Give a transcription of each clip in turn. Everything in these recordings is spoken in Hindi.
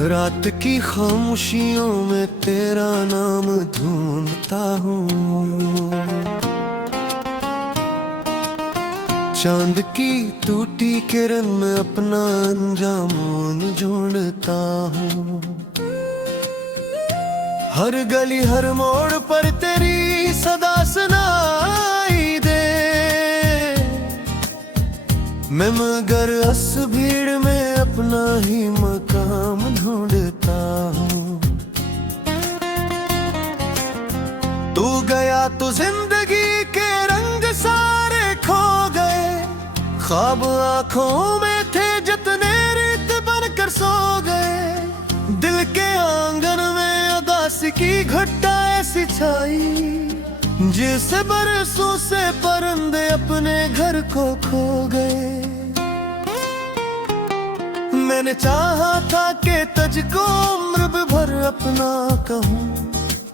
रात की खामोशियों में तेरा नाम ढूंढता हूँ। चांद की टूटी किरण में अपना अंजाम ढूंढता हूँ। हर गली हर मोड़ पर तेरी सदा सुनाई दे। मैं मगर इस भीड़ में अपना ही मकाम ढूंढता हूँ। तू गया तो जिंदगी के रंग सारे खो गए। ख्वाब आंखों में थे जितने रेत बनकर सो गए। दिल के आंगन में उदासी की घटा ऐसी छाई, जिसे बरसों से परिंदे अपने घर को खो गए। मैंने चाहा था कि तुझको उम्र भर अपना कहूँ।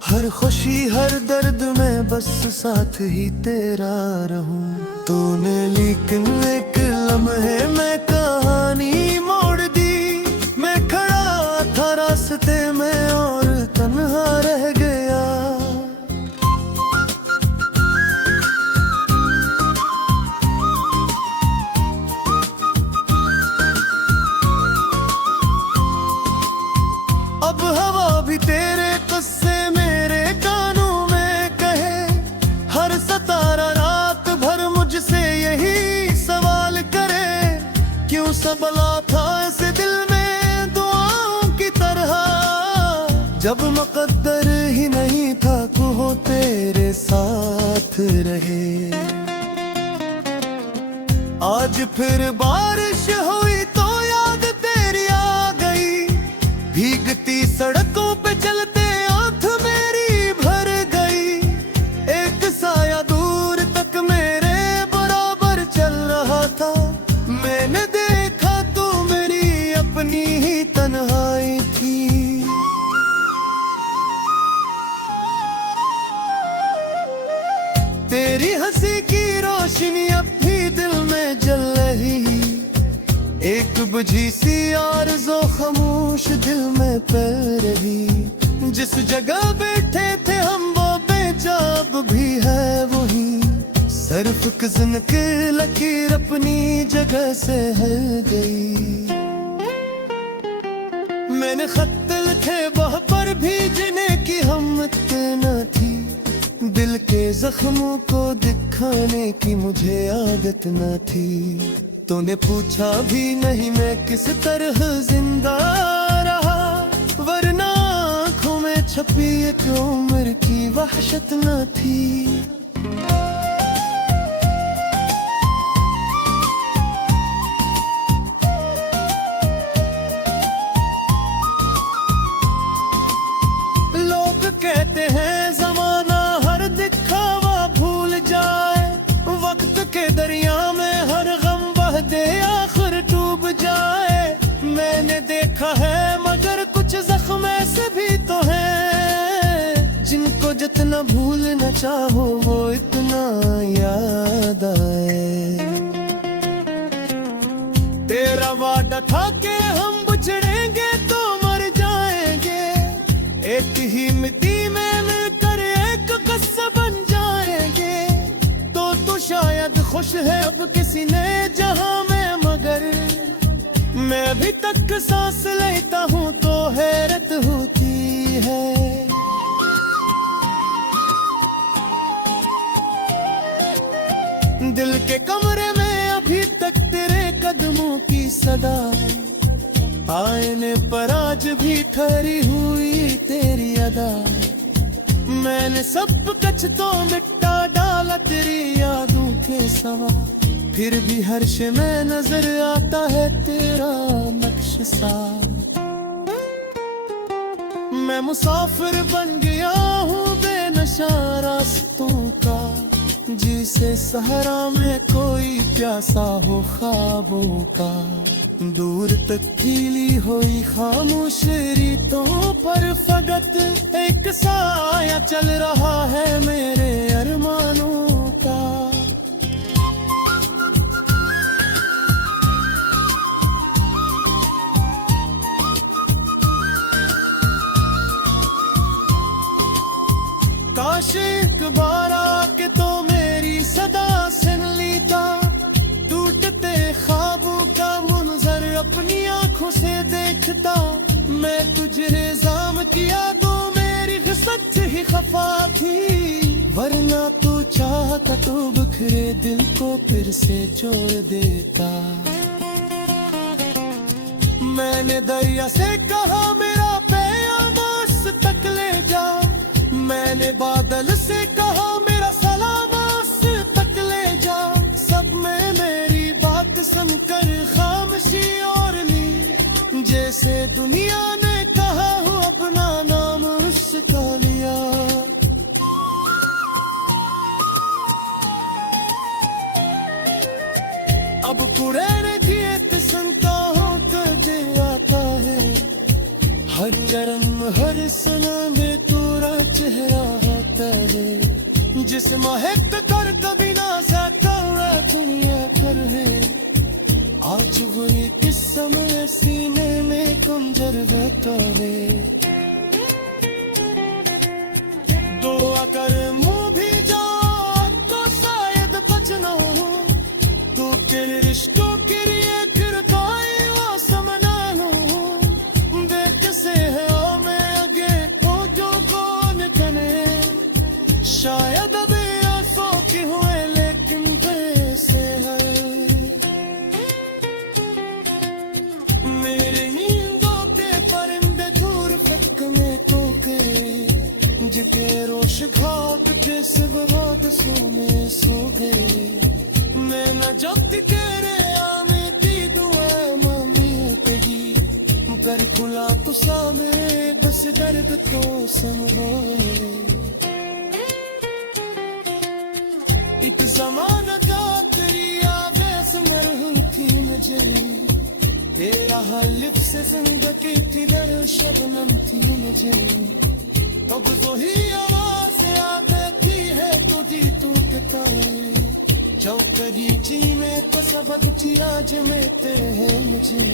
हर खुशी हर दर्द में बस साथ ही तेरा रहूं। तूने लेकिन एक लम्हे में कहानी मोड़ दी। मैं खड़ा था रास्ते में और तन्हा रह गया। अब हवा भी तेरे किस्से मेरे कानों में कहे। हर सितारा रात भर मुझसे यही सवाल करे, क्यों संभला था ऐसे दिल में दुआओं की तरह। जब मुकद्दर ही नहीं था तू हो तेरे साथ रहे। आज फिर बारिश हुई तो याद तेरी आ गई। भीगती सड़कों पे चलते आंख मेरी भर गई। एक साया दूर तक मेरे बराबर चल रहा था। मैंने देखा तो मेरी अपनी ही तन्हाई थी। तेरी हंसी की रोशनी अब भी दिल में जल रही। एक बुझी सी आरज़ो खामोश दिल में पैर रही। जिस जगह बैठे थे हम वो बेचा अब भी है वही। सिर्फ किस्म की लकीर अपनी जगह से हिल गई। मैंने खत लिखे वह पर भी जिन्हें की हिम्मत न थी। दिल के जख्मों को दिखाने की मुझे आदत न थी। तूने पूछा भी नहीं मैं किस तरह जिंदा रहा, वरना आँखों में छपी एक उम्र की वहशत न थी। लोग कहते हैं जमाना हर दिखावा भूल जाए। वक्त के दरिया में हर दे आखिर डूब जाए। मैंने देखा है मगर कुछ जख्म ऐसे भी तो हैं, जिनको जितना भूलना चाहो वो इतना याद आए। तेरा वादा था कि हम बिछड़ेंगे तो मर जाएंगे। एक ही मिट्टी में मिलकर एक कस्सा बन जाएंगे। तो शायद खुश है अब किसी ने जहां में, मगर मैं अभी तक सांस लेता हूँ तो हैरत होती है। दिल के कमरे में अभी तक तेरे कदमों की सदा। आईने पर आज भी ठहरी हुई तेरी अदा। मैंने सब कुछ तो मिटा डाला तेरी यादों के सवा। फिर भी हर्ष में नजर आता है तेरा नक्श सा। मैं मुसाफिर बन गया हूँ बेनशा रास्तों का। जिसे सहरा में कोई प्यासा हो ख्वाबों का। दूर तक खिली हुई खामोश रीतों पर फकत एक साया चल रहा है मेरे अरमानों का। लिखता मैं तुझे इल्जाम किया तो मेरी सच ही खफा थी, वरना तू चाहता तो बिखरे दिल को फिर से जोड़ देता। मैंने दरिया से कहा मेरा पैगाम तक ले जा, मैंने बादल से कहा मेरा सलाम तक ले जा। सब में मेरी बात सुनकर खामोशी और ली, जैसे दुनिया ने कहा हो अपना नाम उसका लिया। अब पुराने गीत सुनता हूँ तो दिल आता है, हर चरण हर सना में तेरा चेहरा होता है। जिस महक कर कभी ना सकता हुआ दुनिया कर है, आज बुरी किस्मत सीने में कमजोर बता है। दुआ कर मुँह भी जाओ तो शायद बचना हो, तो तेरे रिश्तों के लिए फिर कोई वो समझना हो। देख से है ओ मैं आगे हो जो कौन कने, शायद अभी आंसू की हुए लेकिन कैसे है। मेरे नींदों के परिंदे दूर फटकने को गए, जिते रोश घाट पे सब रात सोने सो गए। मैं न जब तेरे आने दी दुआ मांगी तेरी, कर खुला तो सामने बस दर्द तो समझोए। एक ज़माना था तेरी आवाज़ मरहम थी मुझे, तेरा हालिफ से जिंदगी की दर शबनम थी मुझे। तब तो ही आवाज़ आती है तो दी टूटता है, जो करी जी में तो सबक जी आज में तेरे हैं मुझे।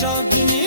चांदनी